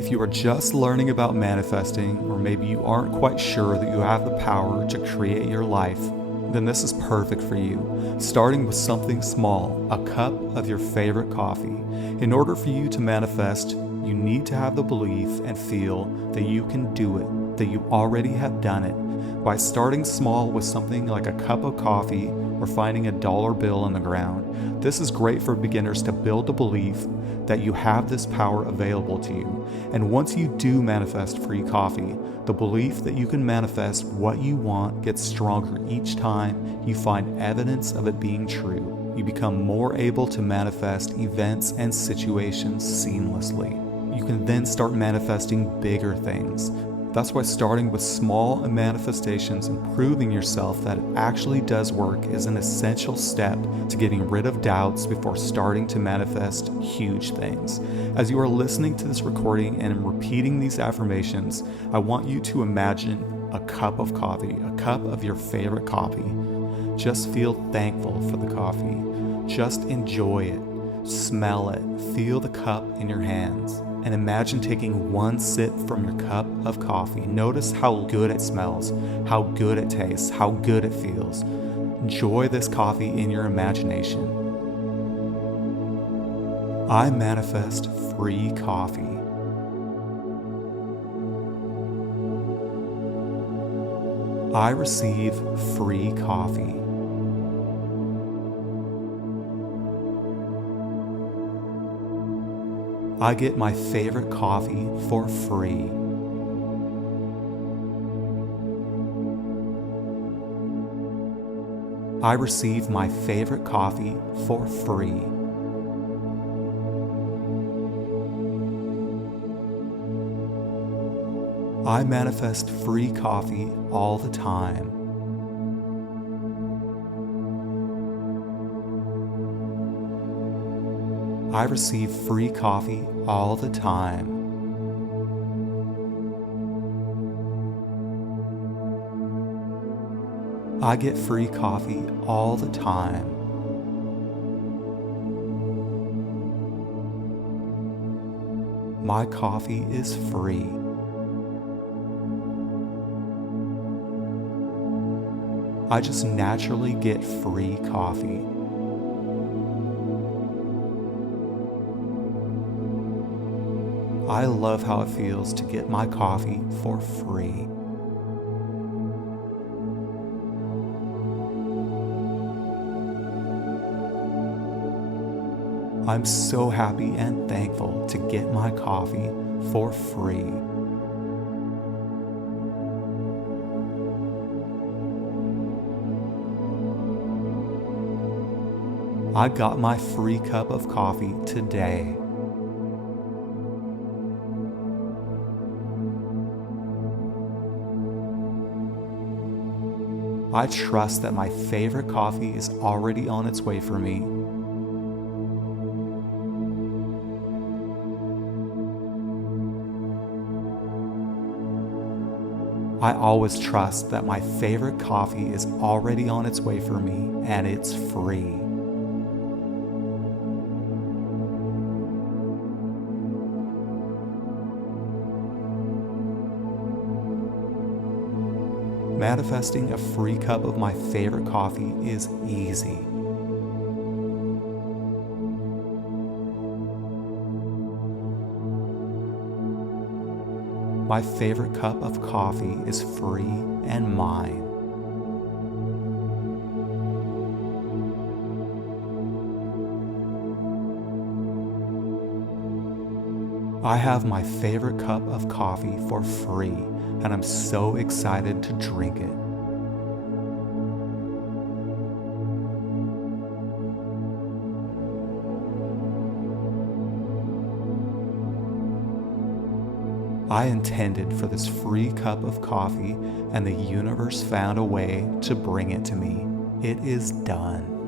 If you are just learning about manifesting, or maybe you aren't quite sure that you have the power to create your life, then this is perfect for you. Starting with something small, a cup of your favorite coffee. In order for you to manifest, you need to have the belief and feel that you can do it, that you already have done it. By starting small with something like a cup of coffee or finding a dollar bill on the ground, this is great for beginners to build the belief that you have this power available to you. And once you do manifest free coffee, the belief that you can manifest what you want gets stronger each time you find evidence of it being true. You become more able to manifest events and situations seamlessly. You can then start manifesting bigger things. That's why starting with small manifestations and proving yourself that it actually does work is an essential step to getting rid of doubts before starting to manifest huge things. As you are listening to this recording and repeating these affirmations, I want you to imagine a cup of coffee, a cup of your favorite coffee. Just feel thankful for the coffee. Just enjoy it. Smell it. Feel the cup in your hands. And imagine taking one sip from your cup of coffee. Notice how good it smells, how good it tastes, how good it feels. Enjoy this coffee in your imagination. I manifest free coffee. I receive free coffee. I get my favorite coffee for free. I receive my favorite coffee for free. I manifest free coffee all the time. I receive free coffee all the time. I get free coffee all the time. My coffee is free. I just naturally get free coffee. I love how it feels to get my coffee for free. I'm so happy and thankful to get my coffee for free. I got my free cup of coffee today. I trust that my favorite coffee is already on its way for me. I always trust that my favorite coffee is already on its way for me and it's free. Manifesting a free cup of my favorite coffee is easy. My favorite cup of coffee is free and mine. I have my favorite cup of coffee for free, and I'm so excited to drink it. I intended for this free cup of coffee, and the universe found a way to bring it to me. It is done.